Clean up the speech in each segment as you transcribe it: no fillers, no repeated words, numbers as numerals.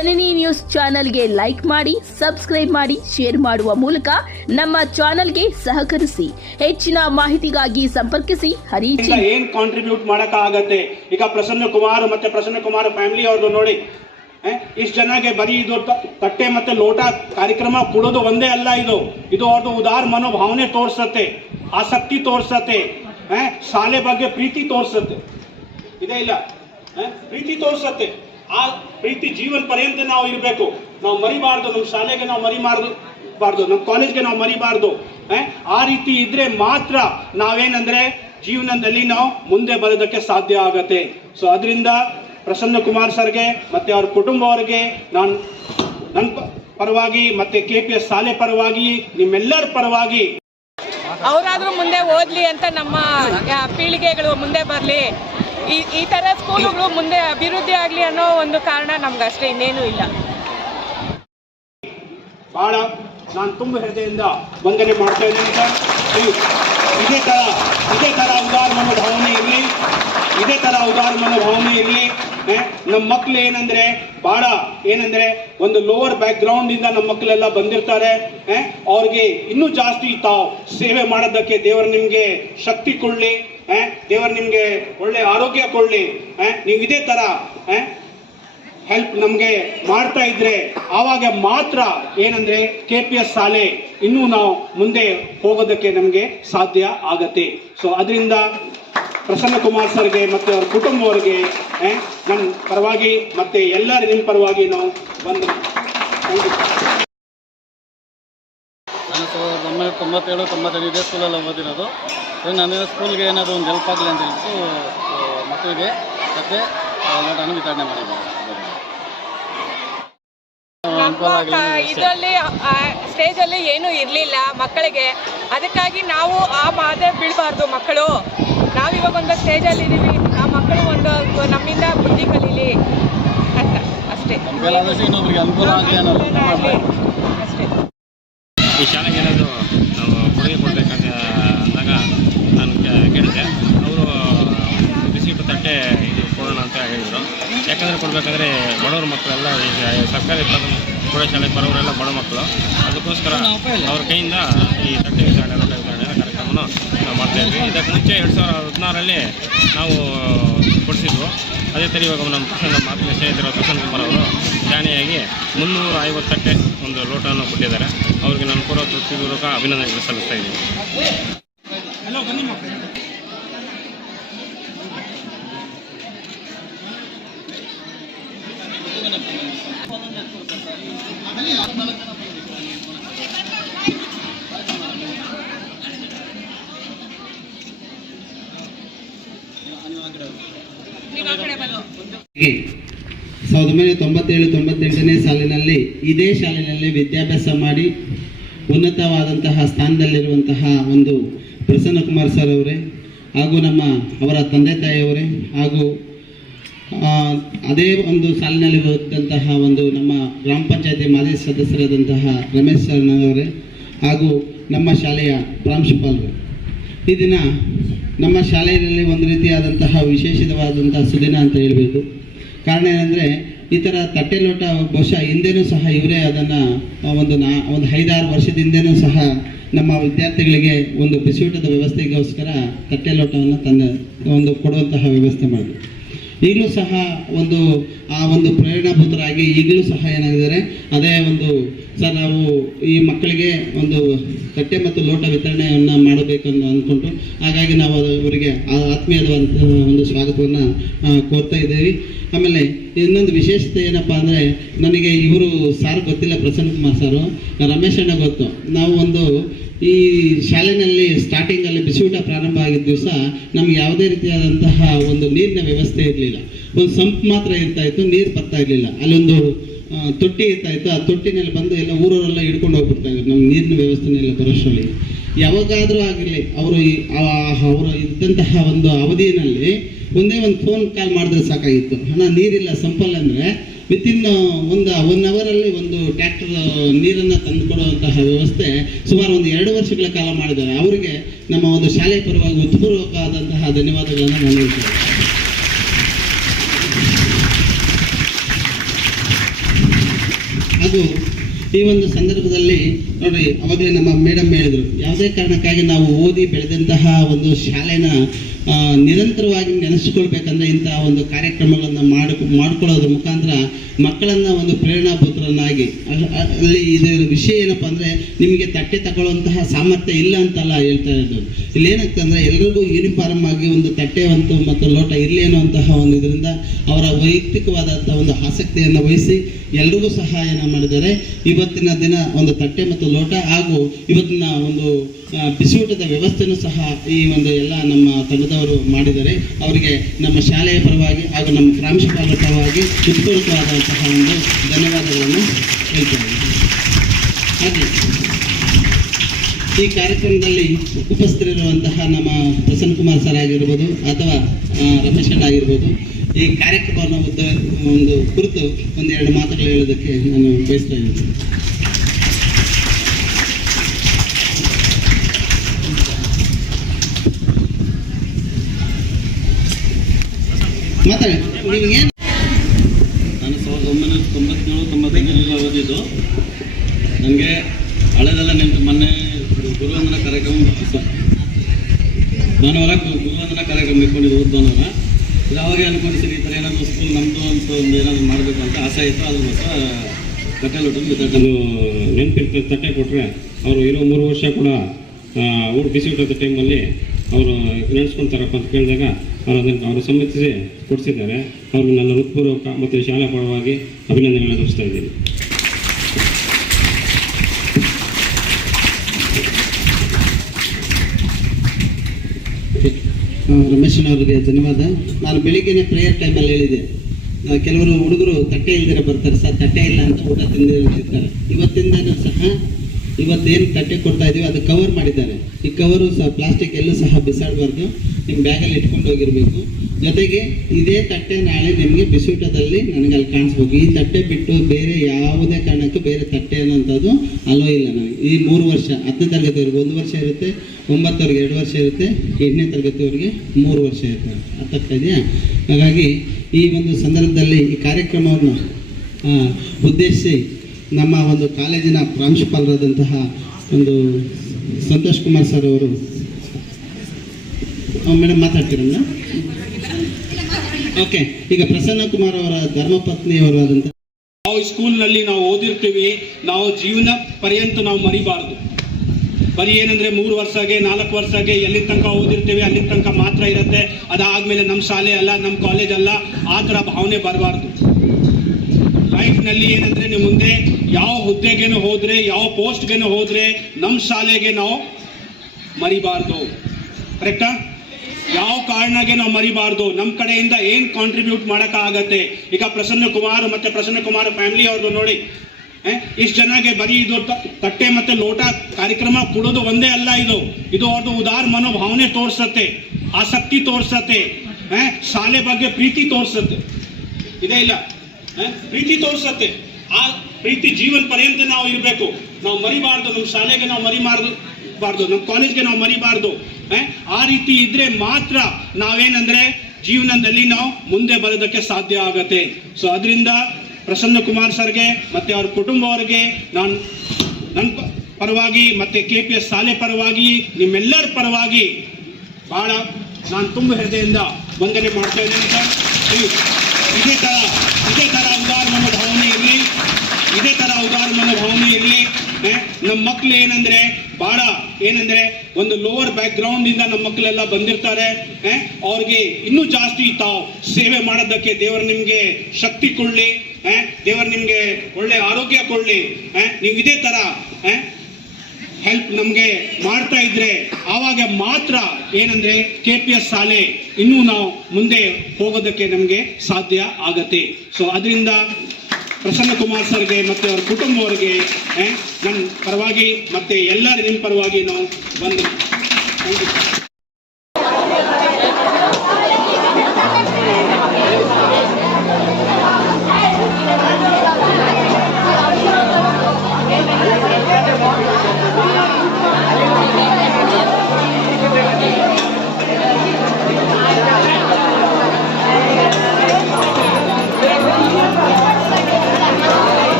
ಜನನಿ news ಚಾನೆಲ್ಗೆ like ಮಾಡಿ, subscribe ಮಾಡಿ, ಶೇರ್ ಮಾಡುವ ಮೂಲಕ ನಮ್ಮ ಚಾನೆಲ್ಗೆ ಸಹಕರಿಸಿ. ಹೆಚ್ಚಿನ ಮಾಹಿತಿಗಾಗಿ ಸಂಪರ್ಕಿಸಿ ಹರೀಶ್. ಏನ್ ಕಾಂಟ್ರಿಬ್ಯೂಟ್ ಮಾಡಕ್ಕಾಗತ್ತೆ ಈಗ ಪ್ರಸನ್ನ ಕುಮಾರ್ ಮತ್ತೆ ಪ್ರಸನ್ನ ಕುಮಾರ್ ಫ್ಯಾಮಿಲಿ ಅವ್ರದ್ದು ನೋಡಿ, ಇಷ್ಟು ಜನಕ್ಕೆ ಬರೀ ಇದು ತಟ್ಟೆ ಮತ್ತೆ ಲೋಟ ಕಾರ್ಯಕ್ರಮ ಕೊಡೋದು ಒಂದೇ ಅಲ್ಲ, ಇದು ಅವ್ರದ್ದು ಉದಾರ ಮನೋಭಾವನೆ ತೋರಿಸತ್ತೆ, ಆಸಕ್ತಿ ತೋರಿಸತ್ತೆ, ಶಾಲೆ ಬಗ್ಗೆ ಪ್ರೀತಿ ತೋರಿಸತ್ತೆ. ಇದೇ ಇಲ್ಲ, ಪ್ರೀತಿ ತೋರಿಸತ್ತೆ. ಆ ಪ್ರೀತಿ ಜೀವನ ಪರ್ಯಂತ ನಾವು ಇರಬೇಕು, ನಾವು ಮರಿಬಾರ್ದು. ನಮ್ಮ ಶಾಲೆಗೆ ನಾವು ಮರಿಬಾರ್ದು, ನಮ್ಮ ಕಾಲೇಜ್ಗೆ ನಾವು ಮರಿಬಾರ್ದು. ಆ ರೀತಿ ಇದ್ರೆ ಮಾತ್ರ ನಾವೇನಂದ್ರೆ ಜೀವನದಲ್ಲಿ ನಾವು ಮುಂದೆ ಬರೋದಕ್ಕೆ ಸಾಧ್ಯ ಆಗತ್ತೆ. ಸೊ ಅದರಿಂದ ಪ್ರಸನ್ನ ಕುಮಾರ್ ಸರ್ಗೆ ಮತ್ತೆ ಅವ್ರ ಕುಟುಂಬ ಅವರಿಗೆ ನಾನು ನನ್ನ ಪರವಾಗಿ ಮತ್ತೆ KPS ಶಾಲೆ ಪರವಾಗಿ ನಿಮ್ಮೆಲ್ಲರ ಪರವಾಗಿ ಅವರಾದ್ರೂ ಮುಂದೆ ಓದ್ಲಿ ಅಂತ, ನಮ್ಮ ಪೀಳಿಗೆಗಳು ಮುಂದೆ ಬರಲಿ, ಈ ತರ ಸ್ಕೂಲುಗಳು ಮುಂದೆ ಅಭಿವೃದ್ಧಿ ಆಗಲಿ ಅನ್ನೋ ಒಂದು ಕಾರಣ ನಮ್ಗಷ್ಟೇ, ಇನ್ನೇನು ಇಲ್ಲ. ಬಹಳ ನಾನು ತುಂಬ ಹೃದಯದಿಂದ ವಂದನೆ ಮಾಡ್ತಾ ಇದ್ದೀನಿ ಸರ್. ಇದೇ ತರ ಉದಾರ ಮನೋಭಾವನೆ ಇರಲಿ, ಇದೇ ತರ ಉದಾರ ಮನೋಭಾವನೆ ಇರಲಿ. ನಮ್ಮ ಮಕ್ಳು ಏನಂದ್ರೆ ಒಂದು ಲೋವರ್ ಬ್ಯಾಕ್ ಗ್ರೌಂಡ್ ಇಂದ ನಮ್ಮ ಮಕ್ಕಳೆಲ್ಲ ಬಂದಿರ್ತಾರೆ. ಅವ್ರಿಗೆ ಇನ್ನೂ ಜಾಸ್ತಿ ತಾವು ಸೇವೆ ಮಾಡೋದಕ್ಕೆ ದೇವರು ನಿಮ್ಗೆ ಶಕ್ತಿ ಕೊಡ್ಲಿ, ದೇವರು ನಿಮ್ಗೆ ಒಳ್ಳೆ ಆರೋಗ್ಯ ಕೊಡ್ಲಿ. ನೀವು ಇದೇ ತರ ಹೆಲ್ಪ್ ನಮ್ಗೆ ಮಾಡ್ತಾ ಇದ್ರೆ ಆವಾಗ ಮಾತ್ರ ಏನಂದ್ರೆ KPS ಶಾಲೆ ಇನ್ನೂ ನಾವು ಮುಂದೆ ಹೋಗೋದಕ್ಕೆ ನಮ್ಗೆ ಸಾಧ್ಯ ಆಗತ್ತೆ. ಸೊ ಅದರಿಂದ ಪ್ರಸನ್ನ ಕುಮಾರ್ ಸರ್ಗೆ ಮತ್ತೆ ಅವ್ರ ಕುಟುಂಬವರಿಗೆ ನನ್ನ ಪರವಾಗಿ ಮತ್ತೆ ಎಲ್ಲರ ನಿಮ್ಮ ಪರವಾಗಿ ನಾವು ಬಂದು ನಾನು 97-98 ಇದೇ ಸ್ಕೂಲಲ್ಲಿ ಓದಿರೋದು. ನಾನು ಸ್ಕೂಲ್ಗೆ ಏನಾದರೂ ಒಂದು ಹೆಲ್ಪ್ ಆಗಲಿ ಅಂತ ಹೇಳ್ಬಿಟ್ಟು ಮಕ್ಕಳಿಗೆ ಮತ್ತೆ ಲೋಟವನ್ನು ವಿತರಣೆ ಮಾಡಿದ್ದೀನಿ. ಇದರಲ್ಲಿ ಸ್ಟೇಜಲ್ಲಿ ಏನೂ ಇರಲಿಲ್ಲ ಮಕ್ಕಳಿಗೆ, ಅದಕ್ಕಾಗಿ ನಾವು ಆ ಮಾತೆ ಬೀಳಬಾರ್ದು. ಮಕ್ಕಳು ನಾವಿವಾಗ ಒಂದು ಸ್ಟೇಜಲ್ಲಿ ಇದ್ದೀವಿ, ಆ ಮಕ್ಕಳು ಒಂದು ನಮ್ಮಿಂದ ಬುದ್ಧಿ ಕಲೀಲಿ ಅಂತ ಅಷ್ಟೇ. ಅಷ್ಟೇ. ಈ ಶಾಲೆಗೆ ಏನಾದರೂ ನಾವು ಕೊಡುಗೆ ಕೊಡಬೇಕಾಗ ಅಂದಾಗ ನಾನು ಕೇಳಿದೆ. ಅವರು ಬಿಸಿಟ್ಟು ತಟ್ಟೆ ಇದು ಕೊಡೋಣ ಅಂತ ಹೇಳಿದರು. ಯಾಕಂದರೆ ಕೊಡಬೇಕಾದ್ರೆ ಬಡವ್ರ ಮಕ್ಕಳೆಲ್ಲ ಈಗ ಸರ್ಕಾರಿ ಪ್ರೌಢಶಾಲೆ ಬರೋರೆಲ್ಲ ಬಡ ಮಕ್ಕಳು, ಅದಕ್ಕೋಸ್ಕರ ಅವ್ರ ಕೈಯಿಂದ ಈ ತಟ್ಟೆ ವಿತರಣೆ ಲೋಟ ವಿತರಣೆ ಕಾರ್ಯಕ್ರಮವನ್ನು ನಾವು ಮಾಡ್ತಾಯಿದ್ವಿ. ಇದಕ್ಕೆ ಮುಂಚೆ 2016ರಲ್ಲಿ ನಾವು ಕೊಡಿಸಿದ್ವು. ಅದೇ ಥರ ಇವಾಗ ನಮ್ಮ ಮಾತಿನ ಸ್ನೇಹಿತರು ಪ್ರಸನ್ನ ಕುಮಾರ್ ಅವರು ಜಾಣಿಯಾಗಿ 350 ತಟ್ಟೆ ಒಂದು ಲೋಟವನ್ನು ಕೊಟ್ಟಿದ್ದಾರೆ. ಅವ್ರಿಗೆ ನಾನು ಕೂಡ ತೃಪ್ತಿಪೂರ್ವಕ ಅಭಿನಂದನೆಗಳು ಸಲ್ಲಿಸ್ತಾ ಇದ್ದೀನಿ. ಈ 1997-98ನೇ ಸಾಲಿನಲ್ಲಿ ಇದೇ ಶಾಲೆಯಲ್ಲಿ ವಿದ್ಯಾಭ್ಯಾಸ ಮಾಡಿ ಉನ್ನತವಾದಂತಹ ಸ್ಥಾನದಲ್ಲಿರುವಂತಹ ಒಂದು ಪ್ರಸನ್ನ ಕುಮಾರ್ ಸರ್ ಅವರೇ ಹಾಗೂ ಅವರ ತಂದೆ ತಾಯಿಯವರೇ ಹಾಗೂ ಅದೇ ಒಂದು ಸಾಲಿನಲ್ಲಿ ಓದಿದಂತಹ ಒಂದು ನಮ್ಮ ಗ್ರಾಮ ಪಂಚಾಯತಿ ಮಾಜಿ ಸದಸ್ಯರಾದಂತಹ ರಮೇಶ್ ಸರ್ನವರೇ ಹಾಗೂ ನಮ್ಮ ಶಾಲೆಯ ಪ್ರಾಂಶುಪಾಲರು. ಈ ದಿನ ನಮ್ಮ ಶಾಲೆಯಲ್ಲಿ ಒಂದು ರೀತಿಯಾದಂತಹ ವಿಶೇಷವಾದಂತಹ ಸುದಿನ ಅಂತ ಹೇಳ್ಬೋದು. ಕಾರಣ ಏನಂದರೆ ಈ ಥರ ತಟ್ಟೆ ಲೋಟ ಬಹುಶಃ ಹಿಂದೆನೂ ಸಹ ಇವರೇ ಅದನ್ನು ಒಂದು 5-6 ವರ್ಷದಿಂದನೂ ಸಹ ನಮ್ಮ ವಿದ್ಯಾರ್ಥಿಗಳಿಗೆ ಒಂದು ಬಿಸಿಯೂಟದ ವ್ಯವಸ್ಥೆಗೋಸ್ಕರ ತಟ್ಟೆ ಲೋಟವನ್ನು ಕೊಡುವಂತಹ ವ್ಯವಸ್ಥೆ ಮಾಡಿದ್ರು. ಈಗಲೂ ಸಹ ಆ ಒಂದು ಪ್ರೇರಣಾಭೂತರಾಗಿ ಈಗಲೂ ಸಹ ಏನಾಗಿದ್ದಾರೆ, ಅದೇ ಸರ್ ನಾವು ಈ ಮಕ್ಕಳಿಗೆ ಒಂದು ತಟ್ಟೆ ಮತ್ತು ಲೋಟ ವಿತರಣೆಯನ್ನು ಮಾಡಬೇಕನ್ನು ಅಂದ್ಕೊಂಡು, ಹಾಗಾಗಿ ನಾವು ಅವರಿಗೆ ಆತ್ಮೀಯವಾದಂಥ ಒಂದು ಸ್ವಾಗತವನ್ನು ಕೋರ್ತಾ ಇದ್ದೇವೆ. ಆಮೇಲೆ ಇನ್ನೊಂದು ವಿಶೇಷತೆ ಏನಪ್ಪ ಅಂದರೆ, ನನಗೆ ಇವರು ಸಾರ್ ಗೊತ್ತಿಲ್ಲ, ಪ್ರಸನ್ನ ಕುಮಾರ್ ಸಾರು, ರಮೇಶ್ ಅಣ್ಣ ಗೊತ್ತು. ನಾವು ಈ ಶಾಲೆಯಲ್ಲಿ ಸ್ಟಾರ್ಟಿಂಗಲ್ಲಿ ಬಿಸಿಯೂಟ ಪ್ರಾರಂಭ ಆಗಿದ್ದ ದಿವಸ ನಮ್ಗೆ ಯಾವುದೇ ರೀತಿಯಾದಂತಹ ಒಂದು ನೀರಿನ ವ್ಯವಸ್ಥೆ ಇರಲಿಲ್ಲ. ಒಂದು ಸಂಪ್ ಮಾತ್ರ ಇರ್ತಾ ಇತ್ತು, ನೀರು ಬರ್ತಾ ಇರಲಿಲ್ಲ. ಅಲ್ಲೊಂದು ತೊಟ್ಟಿ ಇರ್ತಾ ಇತ್ತು, ಆ ತೊಟ್ಟಿನಲ್ಲಿ ಬಂದು ಎಲ್ಲ ಊರವರೆಲ್ಲ ಹಿಡ್ಕೊಂಡು ಹೋಗ್ಬಿಡ್ತಾ ಇದ್ರು ನಮ್ಮ ನೀರಿನ ವ್ಯವಸ್ಥೆನೆಲ್ಲ ಬರೋಷ್ಟರಲ್ಲಿ. ಯಾವಾಗಾದರೂ ಆಗಿರಲಿ ಅವರು ಇದ್ದಂತಹ ಒಂದು ಅವಧಿಯಲ್ಲಿ ಒಂದೇ ಒಂದು ಫೋನ್ ಕಾಲ್ ಮಾಡಿದ್ರೆ ಸಾಕಾಗಿತ್ತು. ಅಣ್ಣ ನೀರಿಲ್ಲ ಸಂಪಲ್ ಅಂದರೆ ವಿತಿನ್ 1 ಅವರಲ್ಲಿ ಒಂದು ಟ್ರ್ಯಾಕ್ಟರ್ ನೀರನ್ನು ತಂದುಕೊಡುವಂತಹ ವ್ಯವಸ್ಥೆ ಸುಮಾರು 2 ವರ್ಷಗಳ ಕಾಲ ಮಾಡಿದ್ದಾರೆ. ಅವರಿಗೆ ನಮ್ಮ ಒಂದು ಶಾಲೆಯ ಪರವಾಗಿ ಉತ್ಪೂರ್ವಕವಾದಂತಹ ಧನ್ಯವಾದಗಳನ್ನು ನಾನು ಹೇಳ್ತೇನೆ. ಹಾಗೂ ಈ ಒಂದು ಸಂದರ್ಭದಲ್ಲಿ ನೋಡ್ರಿ, ಅವಾಗಲೇ ನಮ್ಮ ಮೇಡಮ್ ಹೇಳಿದರು, ಯಾವುದೇ ಕಾರಣಕ್ಕಾಗಿ ನಾವು ಓದಿ ಬೆಳೆದಂತಹ ಒಂದು ಶಾಲೆನ ನಿರಂತರವಾಗಿ ನೆನೆಸ್ಕೊಳ್ಬೇಕಂದ್ರೆ ಇಂತಹ ಒಂದು ಕಾರ್ಯಕ್ರಮಗಳನ್ನು ಮಾಡ್ಕೊಳ್ಳೋದ್ರ ಮುಖಾಂತರ ಮಕ್ಕಳನ್ನು ಒಂದು ಪ್ರೇರಣಾಭೂತರನ್ನಾಗಿ ಅಲ್ಲಿ ಇದರ ವಿಷಯ ಏನಪ್ಪ ಅಂದರೆ, ನಿಮಗೆ ತಟ್ಟೆ ತಗೊಳ್ಳುವಂತಹ ಸಾಮರ್ಥ್ಯ ಇಲ್ಲ ಅಂತಲ್ಲ ಹೇಳ್ತಾ ಇರೋದು. ಇಲ್ಲಿ ಏನಾಗ್ತಂದ್ರೆ ಎಲ್ರಿಗೂ ಯೂನಿಫಾರ್ಮ್ ಆಗಿ ಒಂದು ತಟ್ಟೆ ಮತ್ತು ಲೋಟ ಇರಲಿ ಅನ್ನುವಂತಹ ಒಂದು ಇದರಿಂದ ಅವರ ವೈಯಕ್ತಿಕವಾದಂಥ ಒಂದು ಆಸಕ್ತಿಯನ್ನು ವಹಿಸಿ ಎಲ್ರಿಗೂ ಸಹಾಯನ ಮಾಡಿದ್ದಾರೆ. ಇವತ್ತಿನ ದಿನ ಒಂದು ತಟ್ಟೆ ಮತ್ತು ಲೋಟ ಹಾಗೂ ಇವತ್ತಿನ ಒಂದು ಬಿಸಿಯೂಟದ ವ್ಯವಸ್ಥೆನೂ ಸಹ ಈ ಒಂದು ಎಲ್ಲ ನಮ್ಮ ತಂಡದವರು ಮಾಡಿದ್ದಾರೆ. ಅವರಿಗೆ ನಮ್ಮ ಶಾಲೆಯ ಪರವಾಗಿ ಹಾಗೂ ನಮ್ಮ ಪ್ರಾಂಶುಪಾಲರ ಪರವಾಗಿ ಹೃತ್ಪೂರ್ವಕವಾದಂತಹ ಒಂದು ಧನ್ಯವಾದಗಳನ್ನು ಹೇಳ್ತೇವೆ. ಹಾಗೆ ಈ ಕಾರ್ಯಕ್ರಮದಲ್ಲಿ ಉಪಸ್ಥಿತರಿರುವಂತಹ ನಮ್ಮ ಪ್ರಸನ್ನ ಕುಮಾರ್ ಸರ್ ಆಗಿರ್ಬೋದು ಅಥವಾ ರಮೇಶ್ ಅಣ್ಣ ಆಗಿರ್ಬೋದು, ಈ ಕಾರ್ಯಕ್ರಮವನ್ನು ಒಂದು ಕುರಿತು ಒಂದೆರಡು ಮಾತುಗಳು ಹೇಳೋದಕ್ಕೆ ನಾನು ಬಯಸ್ತಾ ಇದ್ದೀನಿ. ಮಾತಾಡಿ, ನಿಮಗೇನು? ನಾನು 1997-98 ಓದಿದ್ದು. ನನಗೆ ಹಳೆದೆಲ್ಲ ನೆನಪು. ಮೊನ್ನೆ ಗುರುವಂದನ ಕಾರ್ಯಕ್ರಮ ಭಾನುವಾರ ಗುರುವಂದನ ಕಾರ್ಯಕ್ರಮ ಇಟ್ಕೊಂಡಿದ್ದು ಭಾನುವಾರ. ಇದು ಅವಾಗೇ ಅನ್ಕೊಂಡಿದ್ದೀನಿ, ಈ ಥರ ಏನಾದರೂ ಸ್ಕೂಲ್ ನಮ್ಮದು ಅಂತ ಒಂದು ಏನಾದರೂ ಮಾಡಬೇಕು ಅಂತ ಆಸೆ ಆಯಿತು. ಅದಕ್ಕೋಸ್ಕರ ತಟ್ಟೆ ಲೋಟ ನೆನಪಿರ್ತದೆ. ತಟ್ಟೆ ಕೊಟ್ಟರೆ ಅವರು ಇರೋ 3 ವರ್ಷ ಕೂಡ ಬಿಸಿ ಊಟದ ಟೈಮಲ್ಲಿ ಅವರು ನಡೆಸ್ಕೊಳ್ತಾರಪ್ಪ ಅಂತ ಕೇಳಿದಾಗ ಅವರು ಸಮ್ಮತಿಸಿ ಕೊಡಿಸಿದ್ದಾರೆ. ಅವ್ರಿಗೆ ನನ್ನ ಹೃತ್ಪೂರ್ವಕ ಮತ್ತು ಶಾಲಾ ಪರವಾಗಿ ಅಭಿನಂದನೆಗಳನ್ನು ತೋರಿಸ್ತಾ ಇದ್ದೀನಿ. ರಮೇಶನವ್ರಿಗೆ ಧನ್ಯವಾದ. ನಾನು ಬೆಳಿಗ್ಗೆನೇ ಪ್ರೇಯರ್ ಟೈಮಲ್ಲಿ ಹೇಳಿದೆ, ಕೆಲವರು ಹುಡುಗರು ತಟ್ಟೆ ಇಲ್ದಿರ ಬರ್ತಾರೆ ಸರ್, ತಟ್ಟೆ ಇಲ್ಲ ಅಂತ ಊಟ ತಿಂದಿರ್ತಾರೆ. ಇವತ್ತಿಂದನೂ ಸಹ ಇವತ್ತೇನು ತಟ್ಟೆ ಕೊಡ್ತಾ ಇದೀವಿ ಅದು ಕವರ್ ಮಾಡಿದ್ದಾರೆ. ಈ ಕವರು ಸಹ ಪ್ಲಾಸ್ಟಿಕ್ ಎಲ್ಲೂ ಸಹ ಬಿಸಾಡಬಾರ್ದು, ನಿಮ್ಮ ಬ್ಯಾಗಲ್ಲಿ ಇಟ್ಕೊಂಡು ಹೋಗಿರಬೇಕು. ಜೊತೆಗೆ ಇದೇ ತಟ್ಟೆ ನಾಳೆ ನಿಮಗೆ ಬಿಸಿಯೂಟದಲ್ಲಿ ನನಗೆ ಅಲ್ಲಿ ಕಾಣಿಸ್ಬೇಕು. ಈ ತಟ್ಟೆ ಬಿಟ್ಟು ಬೇರೆ ಯಾವುದೇ ಕಾರಣಕ್ಕೂ ಬೇರೆ ತಟ್ಟೆ ಅನ್ನೋಂಥದ್ದು ಅಲೋ ಇಲ್ಲ ನನಗೆ. ಈ 3 ವರ್ಷ 10ನೇ ತರಗತಿವರೆಗೆ 1 ವರ್ಷ ಇರುತ್ತೆ, 9ವರೆಗೆ 2 ವರ್ಷ ಇರುತ್ತೆ, 8ನೇ ತರಗತಿವರೆಗೆ 3 ವರ್ಷ ಇರುತ್ತೆ. ಅರ್ಥ ಆಗ್ತಾ ಇದೆಯಾ? ಹಾಗಾಗಿ ಈ ಒಂದು ಸಂದರ್ಭದಲ್ಲಿ ಈ ಕಾರ್ಯಕ್ರಮವನ್ನು ಉದ್ದೇಶಿಸಿ ನಮ್ಮ ಒಂದು ಕಾಲೇಜಿನ ಪ್ರಾಂಶುಪಾಲರಾದಂತಹ ಒಂದು ಸಂತೋಷ್ ಕುಮಾರ್ ಸರ್ ಅವರು, ಮೇಡಮ್ ಮಾತಾಡ್ತೀರಲ್ಲ? ಓಕೆ. ಈಗ ಪ್ರಸನ್ನ ಕುಮಾರ್ ಅವರ ಧರ್ಮಪತ್ನಿಯವರಾದಂಥ, ನಾವು ಸ್ಕೂಲ್ನಲ್ಲಿ ನಾವು ಓದಿರ್ತೀವಿ, ನಾವು ಜೀವನ ಪರ್ಯಂತ ನಾವು ಮರಿಬಾರ್ದು. ಬರೀ ಏನಂದ್ರೆ 3 ವರ್ಷಗೆ 4 ವರ್ಷಗೆ ಎಲ್ಲಿ ತನಕ ಓದಿರ್ತೀವಿ ಅಲ್ಲಿ ತನಕ ಮಾತ್ರ ಇರುತ್ತೆ. ಅದಾದ್ಮೇಲೆ ನಮ್ಮ ಶಾಲೆ ಅಲ್ಲ, ನಮ್ಮ ಕಾಲೇಜ್ ಅಲ್ಲ, ಆ ಥರ ಭಾವನೆ ಬರಬಾರ್ದು. ಲೈಫ್ನಲ್ಲಿ ಏನಂದ್ರೆ ನೀವು ಮುಂದೆ ಯಾವ ಹುದ್ದೆಗೇನು ಹೋದ್ರೆ, ಯಾವ ಪೋಸ್ಟ್ಗೇನು ಹೋದ್ರೆ ನಮ್ಮ ಶಾಲೆಗೆ ನಾವು ಮರಿಬಾರ್ದು. ಕರೆಕ್ಟಾ? ಯಾವ ಕಾರಣಕ್ಕೆ ನಾವು ಮರಿಬಾರ್ದು. ನಮ್ಮ ಕಡೆಯಿಂದ ಏನು ಕಾಂಟ್ರಿಬ್ಯೂಟ್ ಮಾಡೋಕ್ಕಾಗತ್ತೆ. ಈಗ ಪ್ರಸನ್ನ ಕುಮಾರ್ ಮತ್ತೆ ಪ್ರಸನ್ನ ಕುಮಾರ್ ಫ್ಯಾಮಿಲಿ ಅವ್ರದ್ದು ನೋಡಿ, ಇಷ್ಟು ಜನಕ್ಕೆ ಬರೀ ಇದು ತಟ್ಟೆ ಮತ್ತೆ ಲೋಟ ಕಾರ್ಯಕ್ರಮ ಕೊಡೋದು ಒಂದೇ ಅಲ್ಲ, ಇದು ಅವ್ರದ್ದು ಉದಾರ ಮನೋಭಾವನೆ ತೋರಿಸತ್ತೆ, ಆಸಕ್ತಿ ತೋರಿಸತ್ತೆ, ಶಾಲೆ ಬಗ್ಗೆ ಪ್ರೀತಿ ತೋರಿಸತ್ತೆ. ಇದೇ ಇಲ್ಲ, ಪ್ರೀತಿ ತೋರಿಸತ್ತೆ. ಆ ಪ್ರೀತಿ ಜೀವನ ಪರ್ಯಂತ ನಾವು ಇರಬೇಕು. ನಾವು ಮರಿಬಾರ್ದು, ನಮ್ಮ ಶಾಲೆಗೆ ನಾವು ಮರಿಬಾರ್ದು, ನಮ್ಮ ಕಾಲೇಜ್ಗೆ ನಾವು ಮರಿಬಾರ್ದು. ಆ ರೀತಿ ಇದ್ರೆ ಮಾತ್ರ ನಾವೇನಂದ್ರೆ ಜೀವನದಲ್ಲಿ ನಾವು ಮುಂದೆ ಬರೋದಕ್ಕೆ ಸಾಧ್ಯ ಆಗತ್ತೆ. ಸೊ ಅದರಿಂದ ಪ್ರಸನ್ನ ಕುಮಾರ್ ಸರ್ಗೆ ಮತ್ತೆ ಅವ್ರ ಕುಟುಂಬ ಅವರಿಗೆ ನಾನು ನನ್ನ ಪರವಾಗಿ ಮತ್ತೆ KPS ಶಾಲೆ ಪರವಾಗಿ ನಿಮ್ಮೆಲ್ಲರ ಪರವಾಗಿ ಬಹಳ ನಾನು ತುಂಬ ಹೃದಯದಿಂದ ವಂದನೆ ಮಾಡ್ತಾ ಇದ್ದೇನೆ ಸರ್. ಇದೇ ತರ ಉದಾರ ಮನೋಭಾವನೆ ಇರಲಿ, ಇದೇ ತರ ಉದಾರ ಮನೋಭಾವನೆ ಇರಲಿ. ನಮ್ಮ ಮಕ್ಳು ಏನಂದ್ರೆ ಬಹಳ ಏನಂದ್ರೆ ಒಂದು ಲೋವರ್ ಬ್ಯಾಕ್ ಗ್ರೌಂಡ್ ಇಂದ ನಮ್ಮ ಮಕ್ಕಳೆಲ್ಲ ಬಂದಿರ್ತಾರೆ. ಅವ್ರಿಗೆ ಇನ್ನೂ ಜಾಸ್ತಿ ತಾವು ಸೇವೆ ಮಾಡೋದಕ್ಕೆ ದೇವರು ನಿಮ್ಗೆ ಶಕ್ತಿ ಕೊಡ್ಲಿ, ದೇವರು ನಿಮ್ಗೆ ಒಳ್ಳೆ ಆರೋಗ್ಯ ಕೊಡ್ಲಿ. ನೀವು ಇದೇ ತರ ಹೆಲ್ಪ್ ನಮ್ಗೆ ಮಾಡ್ತಾ ಇದ್ರೆ ಆವಾಗ ಮಾತ್ರ ಏನಂದ್ರೆ KPS ಶಾಲೆ ಇನ್ನೂ ನಾವು ಮುಂದೆ ಹೋಗೋದಕ್ಕೆ ನಮ್ಗೆ ಸಾಧ್ಯ ಆಗತ್ತೆ. ಸೊ ಅದರಿಂದ ಪ್ರಸನ್ನ ಕುಮಾರ್ ಸರ್ಗೆ ಮತ್ತೆ ಅವ್ರ ಕುಟುಂಬವರಿಗೆ ನನ್ನ ಪರವಾಗಿ ಮತ್ತೆ ಎಲ್ಲರ ನಿಮ್ಮ ಪರವಾಗಿ ನಾವು ಬಂದು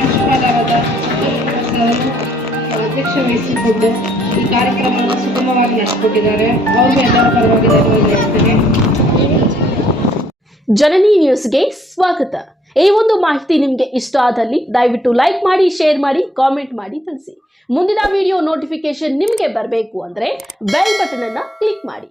ಪ್ರಾಂಶುಪಾಲರಾದ ಅಧ್ಯಕ್ಷ ವಹಿಸಿಕೊಂಡು ಈ ಕಾರ್ಯಕ್ರಮವನ್ನು ಸುಗಮವಾಗಿ ನಡೆಸಿಕೊಟ್ಟಿದ್ದಾರೆ. ಅವರು ಎಲ್ಲರ ಪರವಾಗಿ ಧನ್ಯವಾದ ಹೇಳ್ತೇನೆ. ಜನನಿ ನ್ಯೂಸ್ಗೆ ಸ್ವಾಗತ. ಈ ಒಂದು ಮಾಹಿತಿ ನಿಮಗೆ ಇಷ್ಟ ಆದಲ್ಲಿ ದಯವಿಟ್ಟು ಲೈಕ್ ಮಾಡಿ, ಶೇರ್ ಮಾಡಿ, ಕಾಮೆಂಟ್ ಮಾಡಿ ತಿಳಿಸಿ. ಮುಂದಿನ ವಿಡಿಯೋ ನೋಟಿಫಿಕೇಶನ್ ನಿಮಗೆ ಬರಬೇಕು ಅಂದ್ರೆ ಬೆಲ್ ಬಟನ್ ಅನ್ನ ಕ್ಲಿಕ್ ಮಾಡಿ.